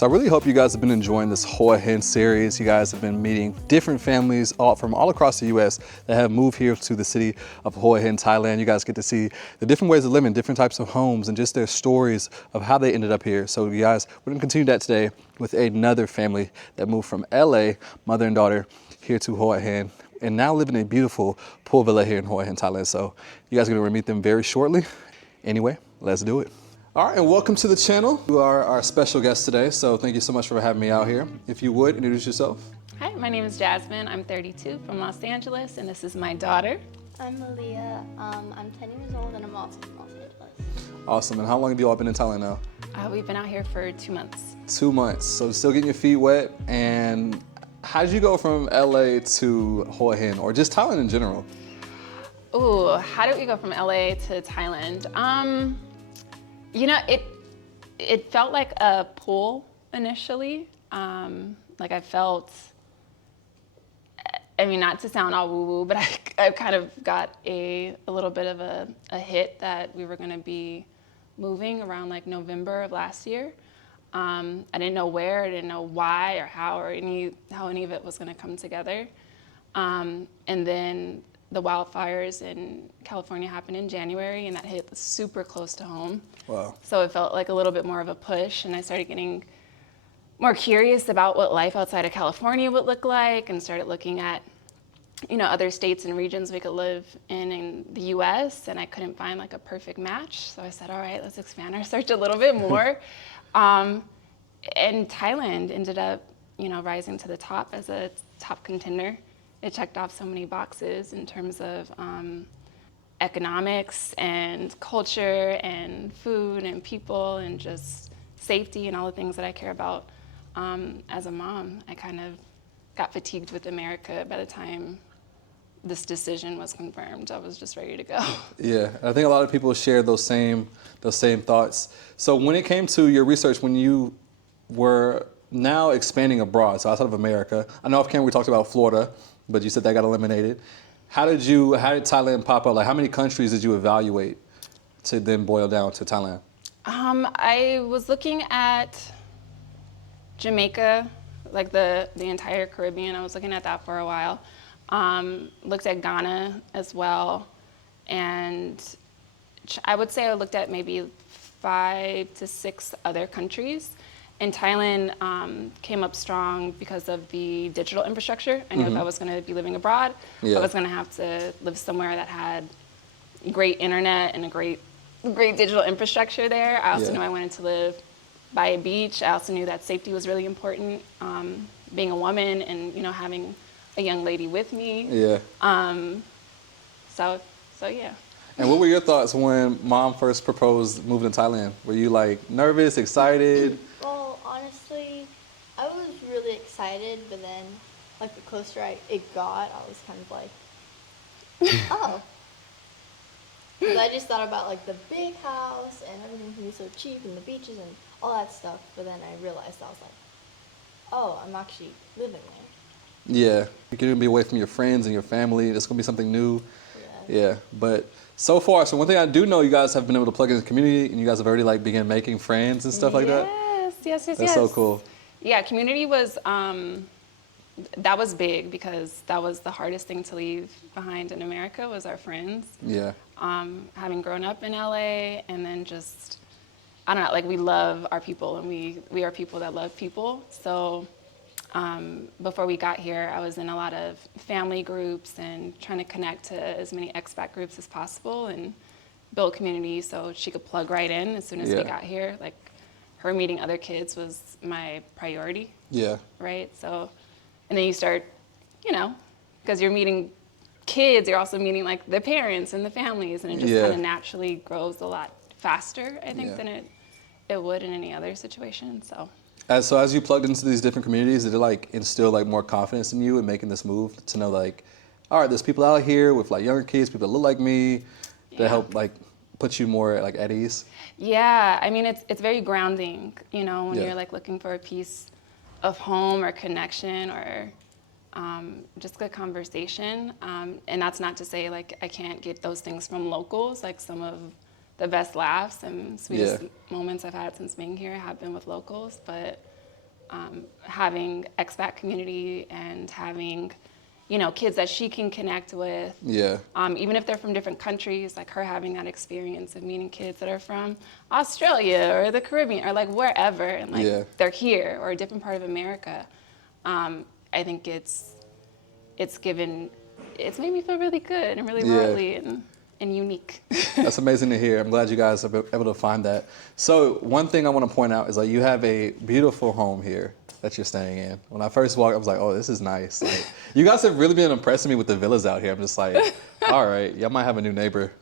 So I really hope you guys have been enjoying this Hua Hin series. You guys have been meeting different families from all across the U.S. that have moved here to the city of Hua Hin, Thailand. You guys get to see the different ways of living, different types of homes, and just their stories of how they ended up here. So you guys, we're gonna continue that today with another family that moved from LA, mother and daughter, here to Hua Hin, and now live in a beautiful pool villa here in Hua Hin, Thailand. So you guys are gonna meet them very shortly. Anyway, let's do it. All right, and welcome to the channel. You are our special guest today, so thank you so much for having me out here. If you would, introduce yourself. Hi, my name is Jasmine. I'm 32 from Los Angeles, and this is my daughter. I'm Malia. I'm 10 years old, and I'm also from Los Angeles. Awesome, and how long have you all been in Thailand now? We've been out here for 2 months. 2 months, so still getting your feet wet. And how did you go from LA to Hua Hin, or just Thailand in general? Ooh, how did we go from LA to Thailand? You know, it felt like a pull initially. Like I felt, I mean, not to sound all woo-woo, but I kind of got a little bit of a hit that we were gonna be moving around like November of last year. I didn't know where, I didn't know why or how or how any of it was gonna come together. And then the wildfires in California happened in January, and that hit super close to home. Wow. So it felt like a little bit more of a push, and I started getting more curious about what life outside of California would look like, and started looking at, you know, other states and regions we could live in the US, and I couldn't find like a perfect match. So I said, all right, let's expand our search a little bit more. And Thailand ended up, you know, rising to the top as a top contender. It checked off so many boxes in terms of economics and culture and food and people and just safety and all the things that I care about. As a mom, I kind of got fatigued with America by the time this decision was confirmed. I was just ready to go. Yeah, I think a lot of people share those same thoughts. So when it came to your research, when you were now expanding abroad, so outside of America, I know off camera we talked about Florida, but you said that got eliminated. How did Thailand pop up? Like, how many countries did you evaluate to then boil down to Thailand? I was looking at Jamaica, like the entire Caribbean. I was looking at that for a while. Looked at Ghana as well. And I would say I looked at maybe 5 to 6 other countries. And Thailand came up strong because of the digital infrastructure. I knew if I was going to be living abroad, I was going to have to live somewhere that had great internet and a great digital infrastructure there. I also knew I wanted to live by a beach. I also knew that safety was really important, being a woman and, you know, having a young lady with me. Yeah. So yeah. And what were your thoughts when mom first proposed moving to Thailand? Were you like nervous, excited? Well, honestly, I was really excited, but then, like, the closer it got, I was kind of like, oh. Because I just thought about, like, the big house and everything can be so cheap and the beaches and all that stuff. But then I realized, I was like, oh, I'm actually living there. Yeah, you're going to be away from your friends and your family. It's going to be something new. Yeah, but so far, so one thing I do know, you guys have been able to plug in the community, and you guys have already like began making friends and stuff like that. Yes. That's so cool. Yeah, community was, that was big because that was the hardest thing to leave behind in America was our friends. Yeah. Having grown up in LA and then just, I don't know, like we love our people and we are people that love people. So before we got here, I was in a lot of family groups and trying to connect to as many expat groups as possible and build community so she could plug right in as soon as we got here. Like her meeting other kids was my priority. Yeah. Right? So, and then you start, you know, because you're meeting kids, you're also meeting like the parents and the families, and it just kind of naturally grows a lot faster, I think, than it would in any other situation. So as you plugged into these different communities, did it like instill like more confidence in you in making this move to know like, all right, there's people out here with like younger kids, people that look like me, that help like put you more like at ease? Yeah, I mean, it's very grounding, you know, when you're like looking for a piece of home or connection or just good conversation. And that's not to say like I can't get those things from locals. Like some of the best laughs and sweetest moments I've had since being here have been with locals. But having expat community and having, you know, kids that she can connect with. Yeah. Even if they're from different countries, like her having that experience of meeting kids that are from Australia or the Caribbean or like wherever, and like Yeah. they're here or a different part of America. I think it's made me feel really good and really Yeah. worldly and unique. That's amazing to hear. I'm glad you guys are able to find that. So one thing I want to point out is like you have a beautiful home here that you're staying in. When I first walked, I was like, oh, this is nice. Like, you guys have really been impressing me with the villas out here. I'm just like, all right, y'all might have a new neighbor.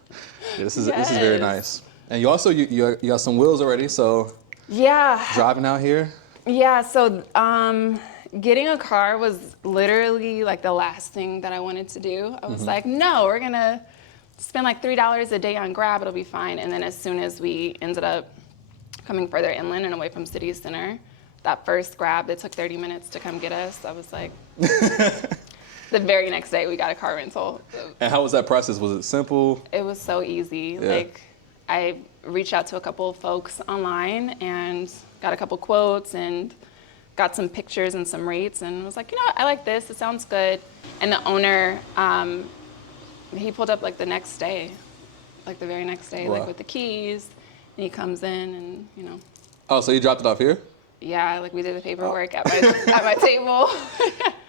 Yeah, this is very Yes. nice. And you also you got some wheels already, so Yeah. driving out here. Yeah, so getting a car was literally like the last thing that I wanted to do. I was like, no, we're gonna spend like $3 a day on Grab, it'll be fine. And then as soon as we ended up coming further inland and away from city center, that first Grab that took 30 minutes to come get us, I was like, the very next day we got a car rental. And how was that process? Was it simple? It was so easy. Yeah. Like I reached out to a couple of folks online and got a couple quotes and got some pictures and some rates and was like, you know what, I like this, it sounds good. And the owner, he pulled up like the next day, like the very next day, Wow. like with the keys, and he comes in and, you know, Oh, so you dropped it off here? yeah, like we did the paperwork at my table.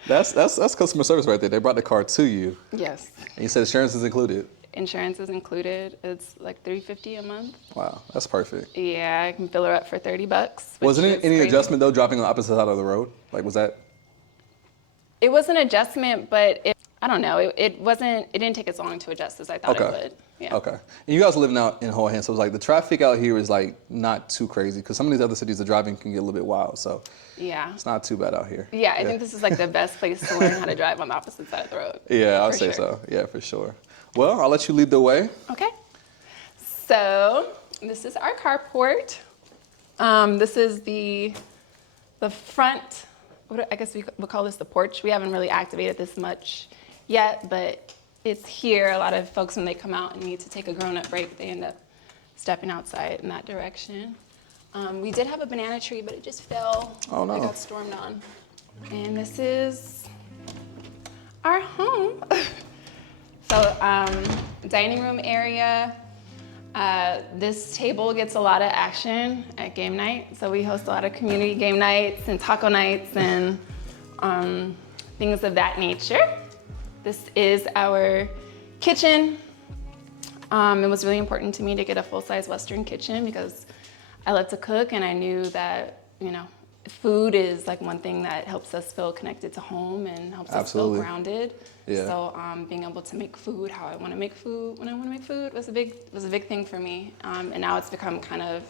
That's customer service right there. They brought the car to you. Yes. And you said insurance is included. Insurance is included. It's like $350 a month. Wow, that's perfect. Yeah, I can fill her up for $30. which Wasn't it is any crazy. adjustment though, dropping on the opposite side of the road? Like, was that? It was an adjustment, but I don't know. It didn't take as long to adjust as I thought it would. Yeah. Okay. And you guys living out in Hua Hin, so it's like the traffic out here is like not too crazy because some of these other cities, the driving can get a little bit wild. So Yeah. it's not too bad out here. Yeah, I think this is like the best place to learn how to drive on the opposite side of the road. Yeah, I'll For say sure. so. Yeah, for sure. Well, I'll let you lead the way. Okay. So this is our carport. This is the front. I guess we'll call this the porch. We haven't really activated this much yet, but it's here. A lot of folks, when they come out and need to take a grown-up break, they end up stepping outside in that direction. We did have a banana tree, but it just fell. Oh, no. It got stormed on. And this is our home. So dining room area. This table gets a lot of action at game night. So we host a lot of community game nights and taco nights and things of that nature. This is our kitchen. It was really important to me to get a full-size Western kitchen because I love to cook and I knew that, you know, food is like one thing that helps us feel connected to home and helps Absolutely. us feel grounded. Yeah. So being able to make food how I want to make food when I want to make food was a big thing for me. And now it's become kind of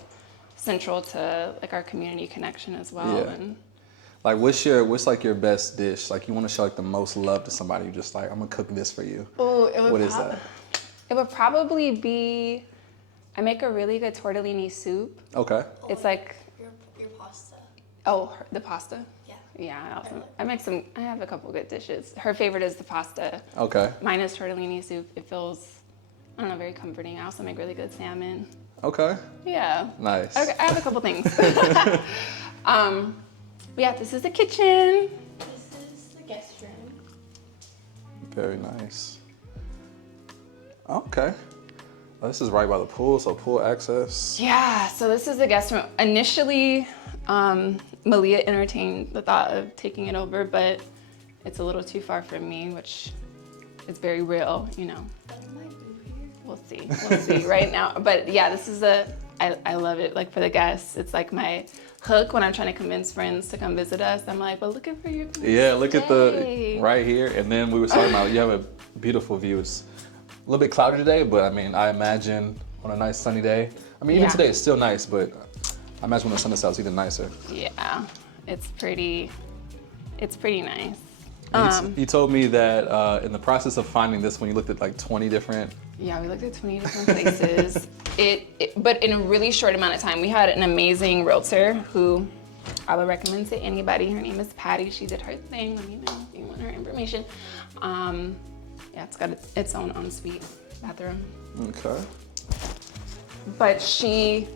central to like our community connection as well. Yeah. And Like, what's like your best dish? Like, you want to show like the most love to somebody. You're just like, I'm gonna cook this for you. What is that? It would probably be, I make a really good tortellini soup. Okay. It's like, your pasta. the pasta? Yeah. Yeah, I have a couple good dishes. Her favorite is the pasta. Okay. Mine is tortellini soup. It feels, I don't know, very comforting. I also make really good salmon. Okay. Yeah. Nice. Okay, I have a couple things. Yeah, this is the kitchen. This is the guest room. Very nice. Okay. Oh, this is right by the pool, so pool access. Yeah, so this is the guest room. Initially, Malia entertained the thought of taking it over, but it's a little too far from me, which is very real, you know. That might move here. We'll see right now. But yeah, this is I love it, like for the guests. It's like my hook when I'm trying to convince friends to come visit us. I'm like, but looking for your Yeah, look at stay. the right here. And then we were talking about, you have a beautiful view. It's a little bit cloudy today, but I mean, I imagine on a nice sunny day. I mean, even Yeah. today it's still nice, but I imagine when the sun is out, it's even nicer. Yeah, it's pretty nice. And you told me that in the process of finding this one, you looked at like 20 different. Yeah, we looked at 20 different places. But in a really short amount of time, we had an amazing realtor who I would recommend to anybody. Her name is Patty. She did her thing. Let me know if you want her information. Yeah, it's got its own ensuite bathroom. Okay. But she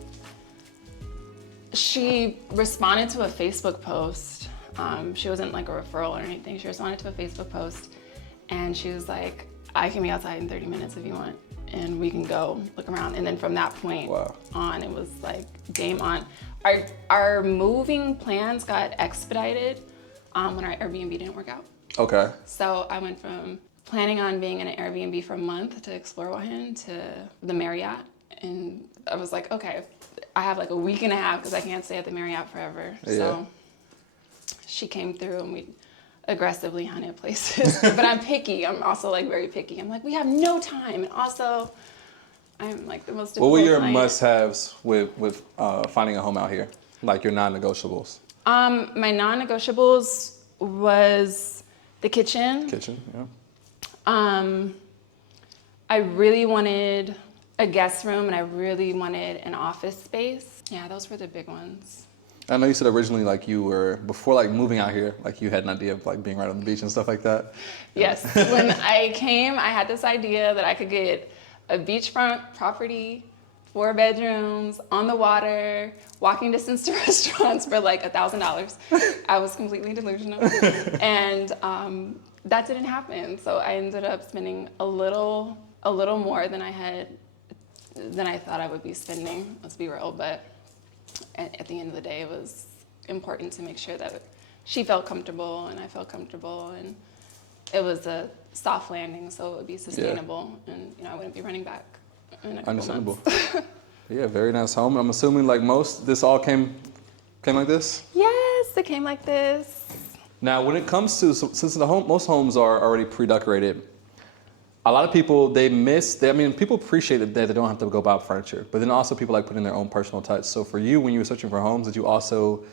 She responded to a Facebook post. She wasn't like a referral or anything. She responded to a Facebook post and she was like, I can be outside in 30 minutes if you want and we can go look around. And then from that point on, it was like game on. Our moving plans got expedited when our Airbnb didn't work out. Okay. So I went from planning on being in an Airbnb for a month to explore Hua Hin to the Marriott. And I was like, okay, I have like a week and a half because I can't stay at the Marriott forever. Yeah. So she came through and we aggressively hunted places. But I'm picky. I'm also like very picky. I'm like, we have no time. And also, I'm like the most difficult What were your client. must-haves with finding a home out here? Like your non-negotiables? My non-negotiables was the kitchen. Kitchen, yeah. I really wanted a guest room and I really wanted an office space. Yeah, those were the big ones. I know you said originally like you were, before like moving out here, like you had an idea of like being right on the beach and stuff like that. Yes, when I came, I had this idea that I could get a beachfront property, 4 bedrooms, on the water, walking distance to restaurants for like $1,000. I was completely delusional. And that didn't happen. So I ended up spending a little more than I thought I would be spending, let's be real, but at the end of the day, it was important to make sure that she felt comfortable and I felt comfortable, and it was a soft landing, so it would be sustainable, and I wouldn't be running back in a couple Understandable. months. Yeah, very nice home. I'm assuming like this all came like this? Yes, it came like this. Now, when it comes to, since most homes are already pre-decorated, a lot of people, people appreciate that they don't have to go buy furniture, but then also people like putting their own personal touch. So for you, when you were searching for homes, did you also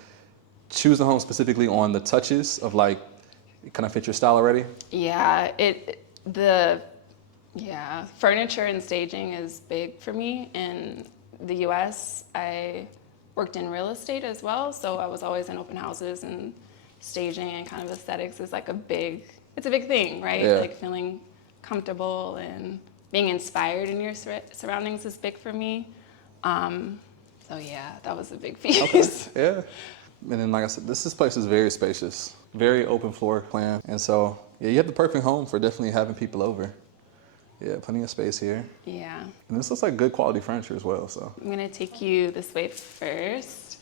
choose the home specifically on the touches of like, it kind of fit your style already? Yeah, furniture and staging is big for me. In the US, I worked in real estate as well, so I was always in open houses, and staging and kind of aesthetics is like it's a big thing, right? Yeah. Like feeling comfortable and being inspired in your surroundings is big for me. So yeah, that was a big piece. Okay. Yeah. And then like I said, this place is very spacious, very open floor plan. And so yeah, you have the perfect home for definitely having people over. Yeah, plenty of space here. Yeah. And this looks like good quality furniture as well, so. I'm gonna take you this way first.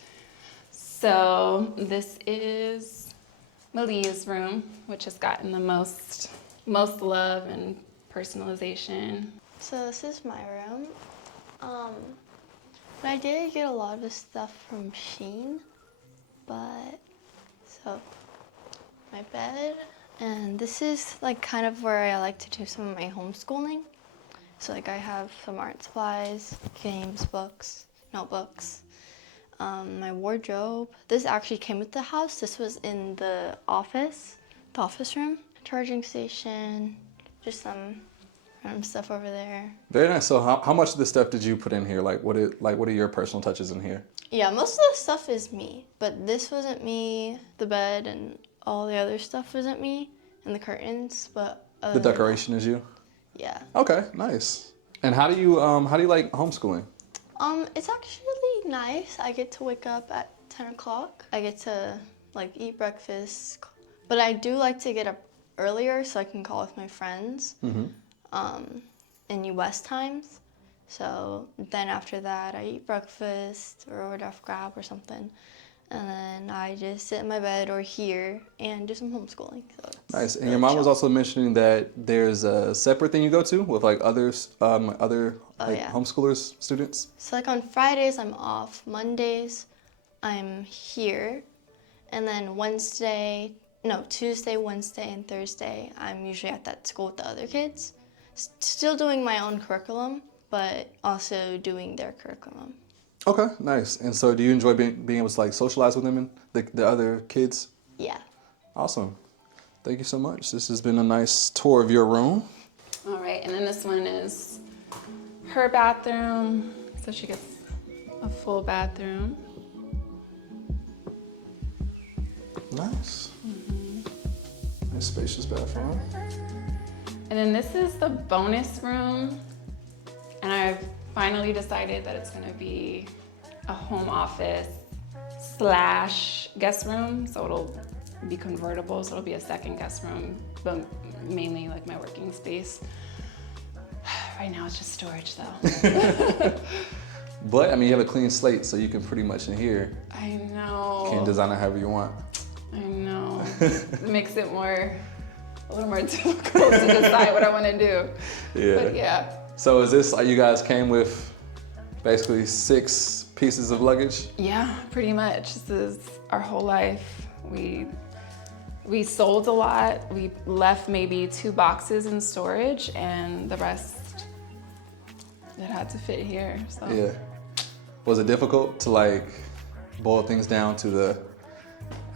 So this is Malia's room, which has gotten the most love and personalization. So this is my room. But I did get a lot of this stuff from Shein, so my bed, and this is like kind of where I like to do some of my homeschooling. So like I have some art supplies, games, books, notebooks. My wardrobe. This actually came with the house. This was in the office room. Charging station, just some random stuff over there. Very nice. So how much of this stuff did you put in here? What are your personal touches in here? Yeah, most of the stuff is me, but this wasn't me. The bed and all the other stuff wasn't me, and the curtains, but The decoration is you? Yeah. Okay, nice. And how do you like homeschooling? It's actually nice. I get to wake up at 10 o'clock. I get to like eat breakfast, but I do like to get up earlier so I can call with my friends in US times. So then after that, I eat breakfast or order off Grab or something. And then I just sit in my bed or here and do some homeschooling. So Nice. And your mom was also mentioning that there's a separate thing you go to with like other homeschoolers, students. So like on Fridays, I'm off. Mondays, I'm here. And then Tuesday, Wednesday, and Thursday, I'm usually at that school with the other kids. Still doing my own curriculum, but also doing their curriculum. Okay, nice. And so do you enjoy being able to like socialize with them and the other kids? Yeah. Awesome. Thank you so much. This has been a nice tour of your room. All right, and then this one is her bathroom. So she gets a full bathroom. Nice. Nice spacious bathroom. And then this is the bonus room. And I've finally decided that it's gonna be a home office / guest room, so it'll be convertible, so it'll be a second guest room, but mainly like my working space. Right now it's just storage though. But I mean, you have a clean slate, so you can pretty much in here, I know. you can design it however you want. I know. It makes it a little more difficult to decide what I want to do. Yeah. But yeah. So is this, you guys came with basically 6 pieces of luggage? Yeah, pretty much. This is our whole life. We sold a lot. We left maybe 2 boxes in storage, and the rest that had to fit here. So. Yeah. Was it difficult to like boil things down to the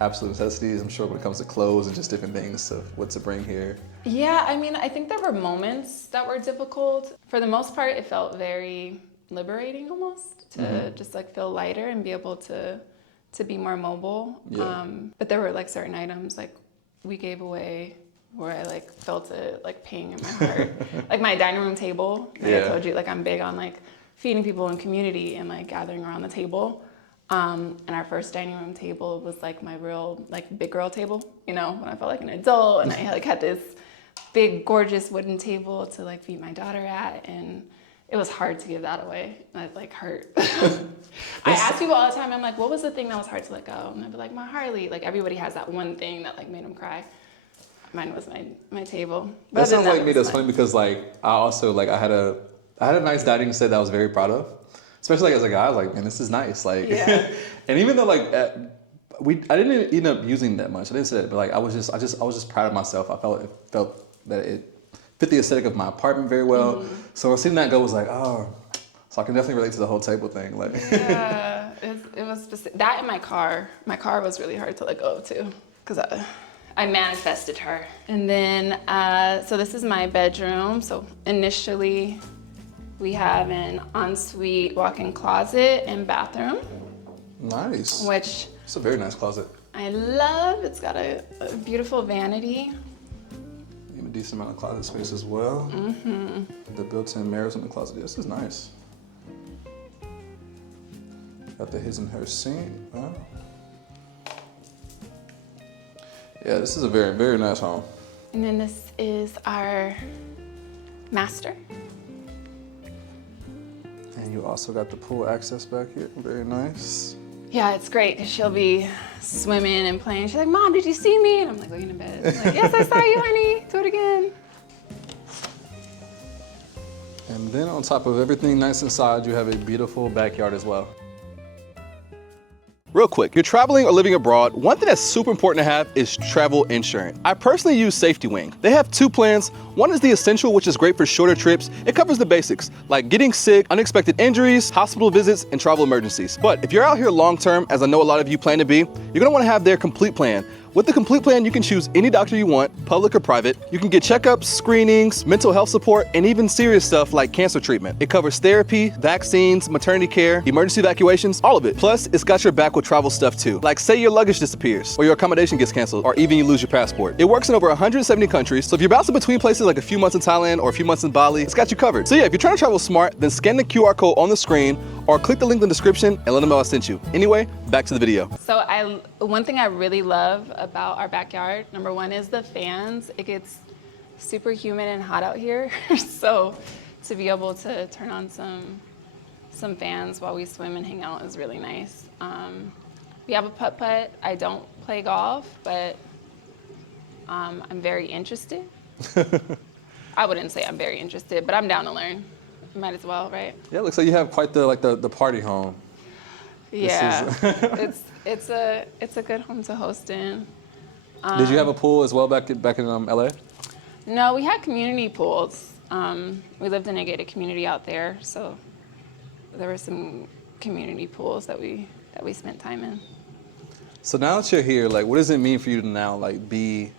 absolute necessities? I'm sure when it comes to clothes and just different things of what to bring here. Yeah, I mean, I think there were moments that were difficult. For the most part, it felt very liberating almost to just like feel lighter and be able to be more mobile. Yeah. But there were like certain items like we gave away where I like felt it like ping in my heart. Like my dining room table, like I told you, like I'm big on like feeding people in community and like gathering around the table. And our first dining room table was like my real like big girl table, you know, when I felt like an adult, and I like had this big gorgeous wooden table to like feed my daughter at, and it was hard to give that away. That like hurt. I ask people all the time, I'm like, what was the thing that was hard to let go? And I'd be like, my Harley. Like everybody has that one thing that like made them cry. Mine was my table. But That sounds like me. That's fun. funny because like I also like I had a nice dining set that I was very proud of. Especially like as a guy, I was like, man, this is nice. Like, Yeah. and even though like I didn't end up using that much. I didn't say it, but like I was just proud of myself. I felt that it fit the aesthetic of my apartment very well. So seeing that go was like, oh, so I can definitely relate to the whole table thing. Like, Yeah, it was specific. That in my car. My car was really hard to let go of too, because I manifested her. And then, so this is my bedroom. So initially, we have an ensuite walk-in closet and bathroom, nice. which It's a very nice closet. I love. It's got a beautiful vanity. Even a decent amount of closet space as well. The built-in mirrors in the closet. This is nice. Got the his and her sink. Yeah, this is a very, very nice home. And then this is our master. And you also got the pool access back here. Very nice. Yeah, it's great because she'll be swimming and playing. She's like, Mom, did you see me? And I'm like looking in bed. I'm like, yes, I saw you, honey. Do it again. And then on top of everything nice inside, you have a beautiful backyard as well. Real quick, you're traveling or living abroad, one thing that's super important to have is travel insurance. I personally use Safety Wing. They have 2 plans. One is the Essential, which is great for shorter trips. It covers the basics, like getting sick, unexpected injuries, hospital visits, and travel emergencies. But if you're out here long term, as I know a lot of you plan to be, you're gonna wanna have their Complete Plan. With the Complete Plan, you can choose any doctor you want, public or private. You can get checkups, screenings, mental health support, and even serious stuff like cancer treatment. It covers therapy, vaccines, maternity care, emergency evacuations, all of it. Plus, it's got your back with travel stuff too. Like say your luggage disappears, or your accommodation gets canceled, or even you lose your passport. It works in over 170 countries, so if you're bouncing between places like a few months in Thailand or a few months in Bali, it's got you covered. So yeah, if you're trying to travel smart, then scan the QR code on the screen, or click the link in the description and let them know I sent you. Anyway, back to the video. So one thing I really love about our backyard, number one, is the fans. It gets super humid and hot out here. So to be able to turn on some fans while we swim and hang out is really nice. We have a putt-putt. I don't play golf, but I'm very interested. I wouldn't say I'm very interested, but I'm down to learn. Might as well, right? Yeah, it looks like you have quite the party home. Yeah, it's a good home to host in. Did you have a pool as well back in LA? No, we had community pools. We lived in a gated community out there, so there were some community pools that we spent time in. So now that you're here, like, what does it mean for you to now like be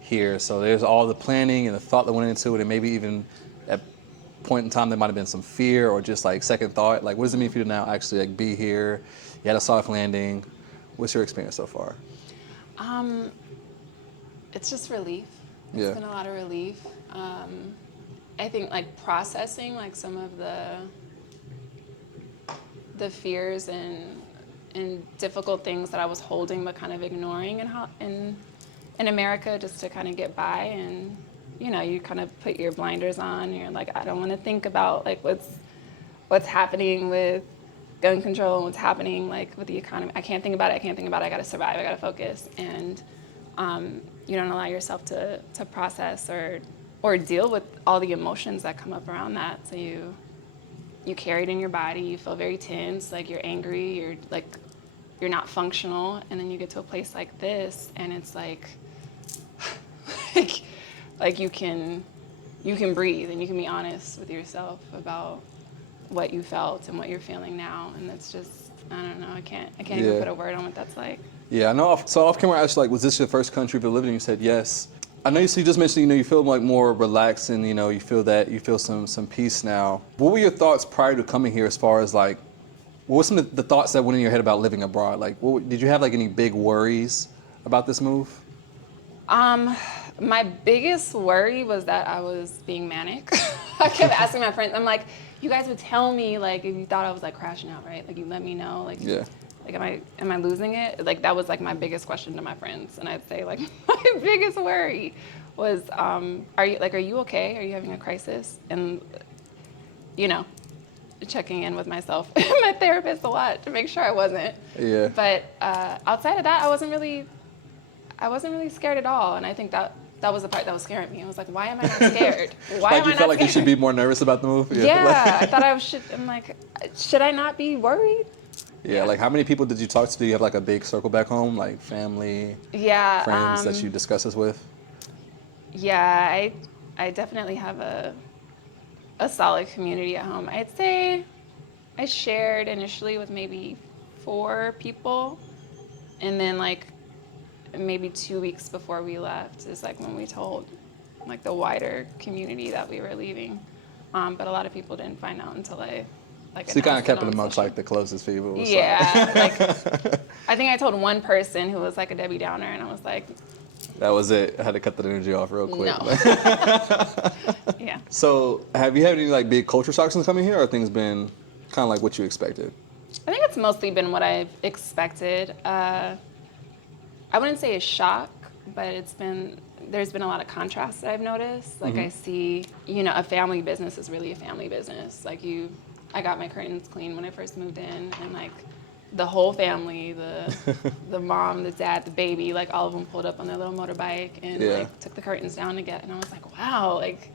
here? So there's all the planning and the thought that went into it, and maybe even at point in time there might have been some fear or just like second thought. Like, what does it mean for you to now actually like be here? You had a soft landing. What's your experience so far? It's just relief. Yeah. It's been a lot of relief. I think like processing like some of the fears and and difficult things that I was holding but kind of ignoring in America just to kind of get by. And you know, you kind of put your blinders on and you're like, I don't want to think about like what's happening with gun control and what's happening like with the economy. I can't think about it. I got to survive. I got to focus. And you don't allow yourself to process or deal with all the emotions that come up around that. So you carry it in your body. You feel very tense. Like you're angry. You're not functional. And then you get to a place like this, and it's like like you can breathe and you can be honest with yourself about what you felt and what you're feeling now. And it's just, I don't know, I can't even put a word on what that's like. Yeah, I know. So off camera, I asked you, like, was this your first country you lived in? You said yes. I know you just mentioned, you know, you feel like more relaxed and, you know, you feel some peace now. What were your thoughts prior to coming here as far as like, what were some of the thoughts that went in your head about living abroad? Like, did you have like any big worries about this move? My biggest worry was that I was being manic. I kept asking my friends, I'm like, you guys would tell me like if you thought I was like crashing out, right? Like you let me know, like Yeah. Like am I losing it? Like that was like my biggest question to my friends, and I'd say like my biggest worry was, are you okay? Are you having a crisis? And you know, checking in with myself and my therapist a lot to make sure I wasn't. Yeah. But outside of that, I wasn't really scared at all, and I think that was the part that was scaring me. I was like, why am I not scared? Why Like am you I felt not like scared? you should be more nervous about the move? Yeah, I thought I should. I'm like, should I not be worried? Yeah, like how many people did you talk to? Do you have like a big circle back home, like family, Yeah, friends that you discuss this with? Yeah, I definitely have a solid community at home. I'd say I shared initially with maybe 4 people, and then like maybe 2 weeks before we left is like when we told like the wider community that we were leaving. But a lot of people didn't find out until I like. So you kind of announced kept it on amongst social. like the closest people. So. Yeah, like I think I told one person who was like a Debbie Downer, and I was like, That was it. I had to cut that energy off real quick. no. Yeah. So have you had any like big culture shocks since coming here, or have things been kind of like what you expected? I think it's mostly been what I've expected. I wouldn't say a shock, but there's been a lot of contrast that I've noticed. Like I see, you know, a family business is really a family business. Like I got my curtains cleaned when I first moved in, and like the whole family, the mom, the dad, the baby, like all of them pulled up on their little motorbike and like took the curtains down to get, and I was like, wow, like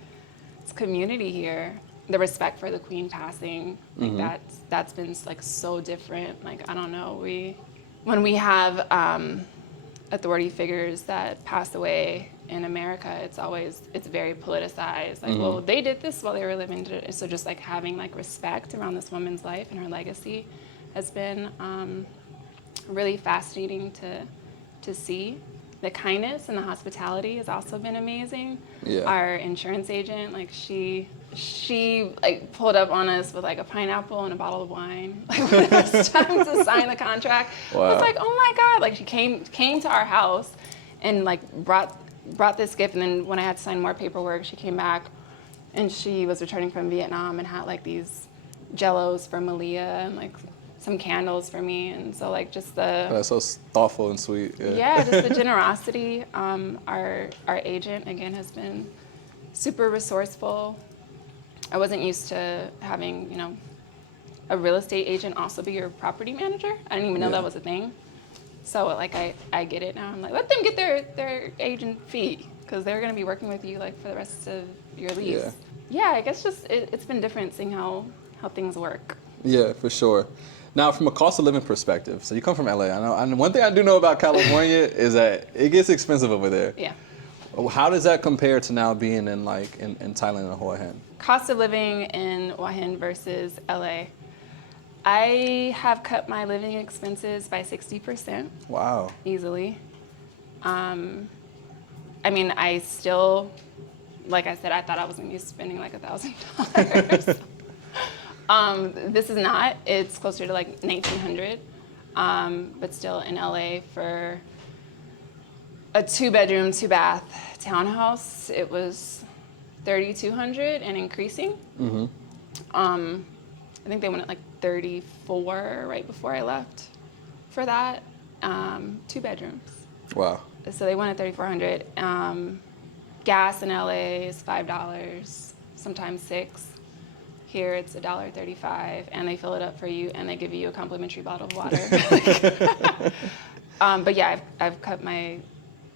it's community here. The respect for the queen passing, like that's been like so different. Like I don't know, when we have authority figures that pass away in America, it's very politicized. Like, well, they did this while they were living. So just like having like respect around this woman's life and her legacy has been really fascinating to see. The kindness and the hospitality has also been amazing. Yeah. Our insurance agent, like she like pulled up on us with like a pineapple and a bottle of wine. Like when it was time to sign the contract, Wow. I was like, oh my God! Like she came to our house and like brought this gift. And then when I had to sign more paperwork, she came back and she was returning from Vietnam and had like these jellos for Malia and like some candles for me. And so like just the That's so thoughtful and sweet. yeah, just the generosity. Our agent again has been super resourceful. I wasn't used to having, you know, a real estate agent also be your property manager. I didn't even know that was a thing. So like I get it now. I'm like, let them get their agent fee because they're going to be working with you like for the rest of your lease. Yeah, I guess just it's been different seeing how things work. Yeah, for sure. Now, from a cost of living perspective, so you come from LA. I know, and one thing I do know about California is that it gets expensive over there. Yeah. How does that compare to now being in Thailand and Hua Hin? Cost of living in Hua Hin versus LA. I have cut my living expenses by 60%. Wow. Easily. I mean, I still, like I said, I thought I was going to be spending like $1,000. This is not. It's closer to like $1,900. But still in LA for a 2-bedroom, 2-bath townhouse, it was $3,200 and increasing. I think they went at like 34 right before I left. for that. 2 bedrooms. Wow. So they wanted $3,400. Gas in LA is $5, sometimes $6. Here it's $1.35, and they fill it up for you, and they give you a complimentary bottle of water. But yeah, I've cut my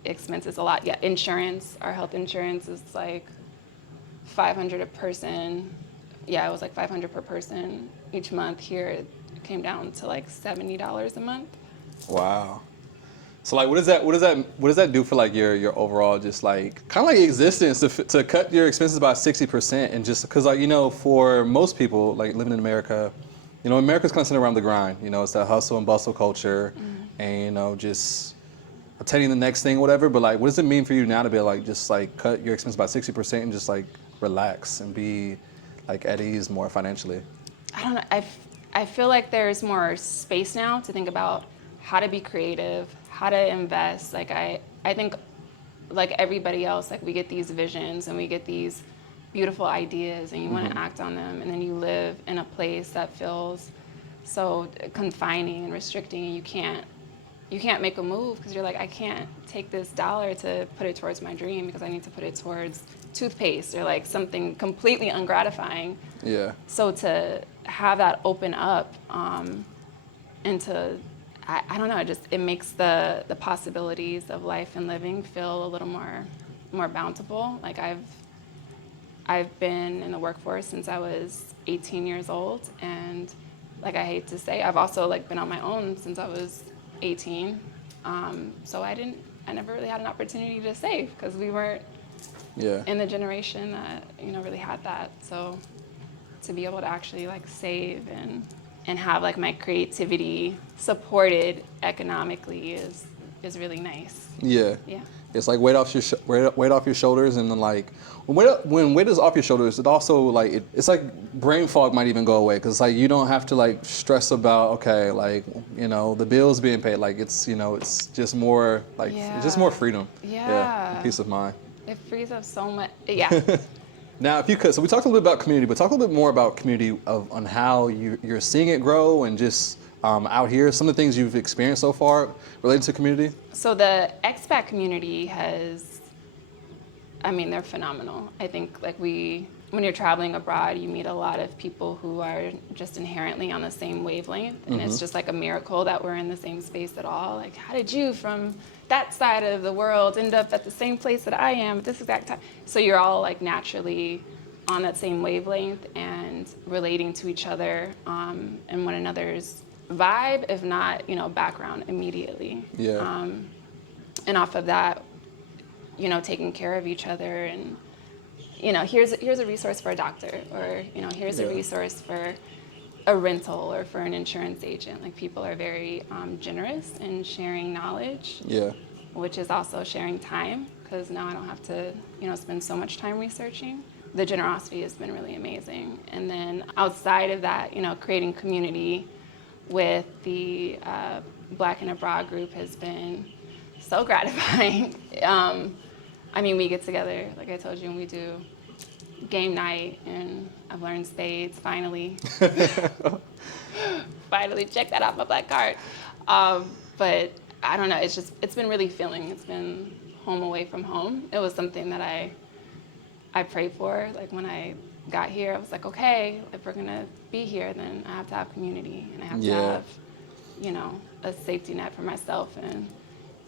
expenses a lot. Yeah, insurance, our health insurance is like $500 a person. Yeah, it was like $500 per person each month. Here it came down to like $70 a month. Wow. So like, what does that do for like your overall just like kind of like existence to cut your expenses by 60% and just because like for most people like living in America, America's kind of centered around the grind. It's that hustle and bustle culture, and just attaining the next thing, whatever. But like, what does it mean for you now to be like just like cut your expenses by 60% and just like relax and be like at ease more financially? I don't know. I feel like there's more space now to think about how to be creative, how to invest. Like I think like everybody else, like we get these visions and we get these beautiful ideas and you want to act on them, and then you live in a place that feels so confining and restricting, and you can't make a move because you're like, I can't take this dollar to put it towards my dream because I need to put it towards toothpaste or like something completely ungratifying. Yeah. So to have that open up and to I don't know, it makes the possibilities of life and living feel a little more bountiful. Like I've been in the workforce since I was 18 years old, and like I hate to say, I've also like been on my own since I was 18. So I never really had an opportunity to save because we weren't in the generation that really had that. So to be able to actually like save and have like my creativity supported economically is really nice. Yeah. Yeah. It's like weight off your shoulders, and then like when weight is off your shoulders, it also like it's like brain fog might even go away because it's like you don't have to like stress about the bills being paid. Like it's it's just more like it's just more freedom. Yeah. Peace of mind. It frees up so much. Yeah. Now, if you could, so we talked a little bit about community, but talk a little bit more about community on how you're seeing it grow and just out here, some of the things you've experienced so far related to community. So the expat community they're phenomenal. I think like when you're traveling abroad, you meet a lot of people who are just inherently on the same wavelength, and it's just like a miracle that we're in the same space at all. Like, how did you from that side of the world end up at the same place that I am at this exact time? So you're all like naturally on that same wavelength and relating to each other and one another's vibe, if not, background immediately. Yeah. And off of that, taking care of each other and, here's a resource for a doctor, or, here's a resource for a rental or for an insurance agent. Like people are very generous in sharing knowledge, which is also sharing time, because now I don't have to, spend so much time researching. The generosity has been really amazing. And then outside of that, creating community with the Black and Abroad group has been so gratifying. We get together, like I told you, and we do game night, and I've learned spades, finally. Finally, check that off my black card. But I don't know, it's been really filling. It's been home away from home. It was something that I prayed for. Like when I got here, I was like, okay, if we're gonna be here, then I have to have community, and I have to have, a safety net for myself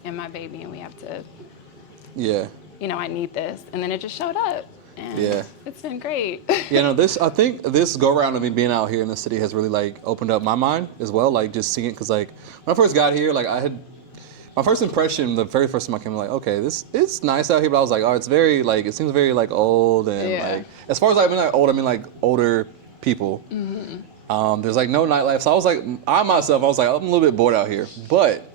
and my baby, and we have to, I need this. And then it just showed up, and it's been great. I think this go around of me being out here in the city has really like opened up my mind as well, like just seeing it, because like when I first got here, like my first impression, the very first time I came, like, okay, it's nice out here, but I was like, oh, it's very like, it seems very like old, and like, as far as I mean like old, I mean like older people. There's like no nightlife, so I was like, I was like, I'm a little bit bored out here. But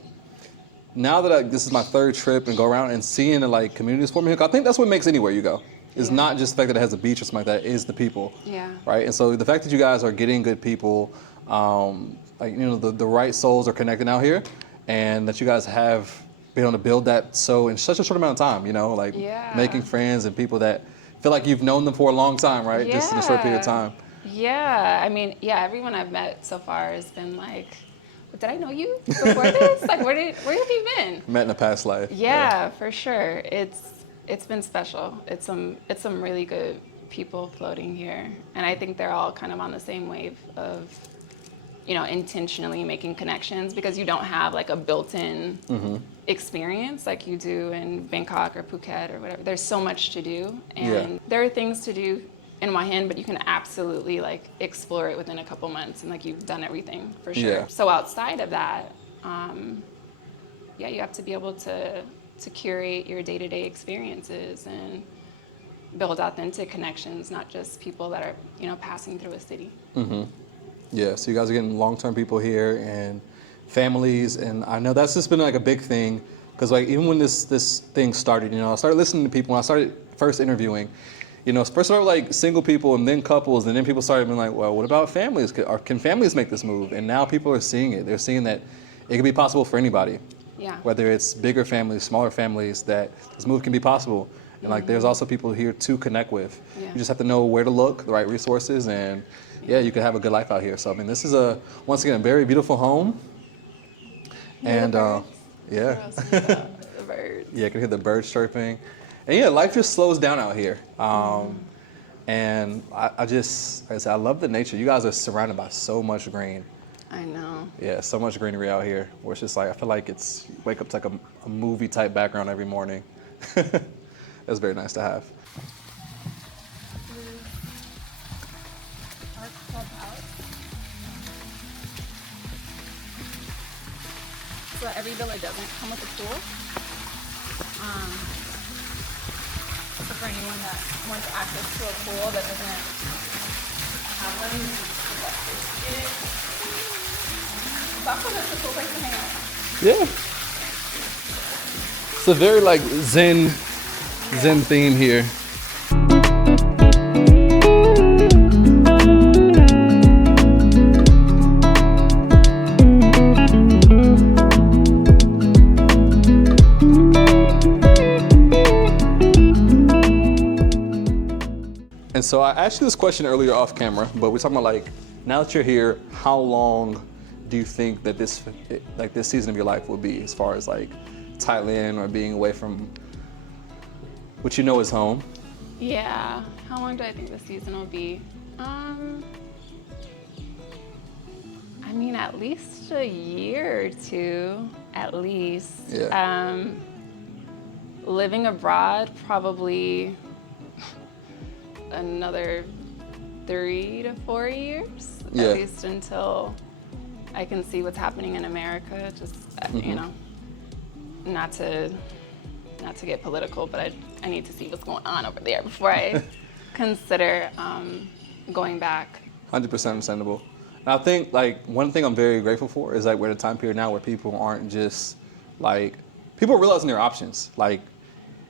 now that this is my third trip and go around and seeing the like communities forming here, I think that's what makes anywhere you go. It's not just the fact that it has a beach or something like that, it's the people. Right? And so the fact that you guys are getting good people, the right souls are connecting out here, and that you guys have been able to build that in such a short amount of time, making friends and people that feel like you've known them for a long time, right? Just in a short period of time. Yeah, everyone I've met so far has been like did I know you before this? Like, where have you been? Met in a past life. Yeah, for sure. It's been special. It's some really good people floating here, and I think they're all kind of on the same wave of, you know, intentionally making connections, because you don't have like a built-in experience like you do in Bangkok or Phuket or whatever. There's so much to do, and there are things to do in Hua Hin, but you can absolutely like explore it within a couple months, and like you've done everything for sure. Yeah. So outside of that, you have to be able to curate your day-to-day experiences and build authentic connections, not just people that are, you know, passing through a city. Yeah, so you guys are getting long-term people here and families, and I know that's just been like a big thing, because like even when this thing started, you know, I started listening to people when I started first interviewing. You know, first started like single people and then couples, and then people started being like, well, what about families? Can families make this move? And now people are seeing it. They're seeing that it can be possible for anybody. Yeah. Whether it's bigger families, smaller families, that this move can be possible. And like there's also people here to connect with. Yeah. You just have to know where to look, the right resources, and yeah, you can have a good life out here. So I mean, this is once again, a very beautiful home. And yeah. The birds. Yeah, you can hear the birds chirping. And yeah, life just slows down out here. And I just, like I said, I love the nature. You guys are surrounded by so much green. I know. Yeah, so much greenery out here, where it's just like, I feel like it's, wake up to like a movie type background every morning. That's very nice to have. Our clubhouse. So every villa doesn't come with a pool. So for anyone that wants access to a pool that doesn't have one, you can get it. It's also just a cool place to hang out. Yeah. It's a very like Zen theme here. And so I asked you this question earlier off camera, but we're talking about like, now that you're here, how long do you think that this season of your life will be, as far as like Thailand or being away from what you know is home? Yeah. How long do I think the season will be? I mean, at least a year or two, at least. Yeah. Living abroad, probably another 3 to 4 years, Yeah. at least until I can see what's happening in America. Just you know, not to get political, but I need to see what's going on over there before I consider going back. 100% understandable. And I think like one thing I'm very grateful for is like we're in a time period now where people aren't just like, people are realizing their options. Like,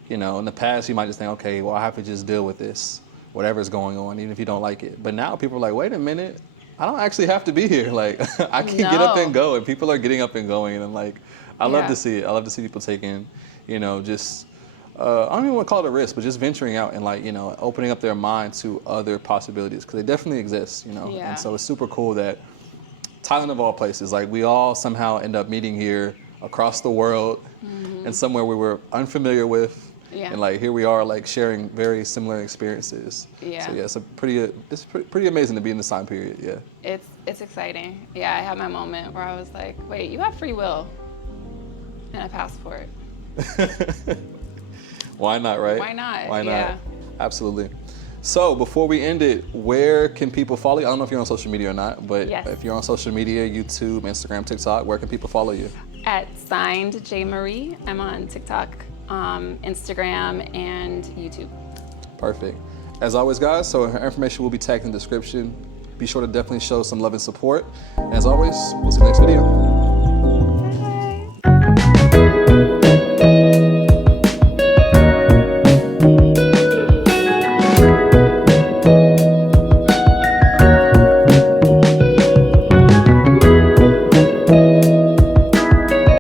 you know, in the past you might just think, okay, well I have to just deal with this, whatever's going on, even if you don't like it. But now people are like, wait a minute, I don't actually have to be here. Like I can get up and go, and people are getting up and going, and I'm like, I love to see it. I love to see people taking, you know, just, I don't even want to call it a risk, but just venturing out and like, you know, opening up their mind to other possibilities, because they definitely exist, you know. Yeah. And so it's super cool that Thailand of all places, like we all somehow end up meeting here across the world and somewhere we were unfamiliar with. Yeah. And like here we are, like sharing very similar experiences. Yeah. So yeah, it's pretty amazing to be in this time period. Yeah. It's exciting. Yeah, I had my moment where I was like, wait, you have free will and a passport. Why not, right? Why not? Why not? Yeah. Absolutely. So before we end it, where can people follow you? I don't know if you're on social media or not, but Yes. if you're on social media, YouTube, Instagram, TikTok, where can people follow you? At signed J Marie. I'm on TikTok, Instagram, and YouTube. Perfect. As always, guys, so her information will be tagged in the description. Be sure to definitely show some love and support. And as always, we'll see you in the next video.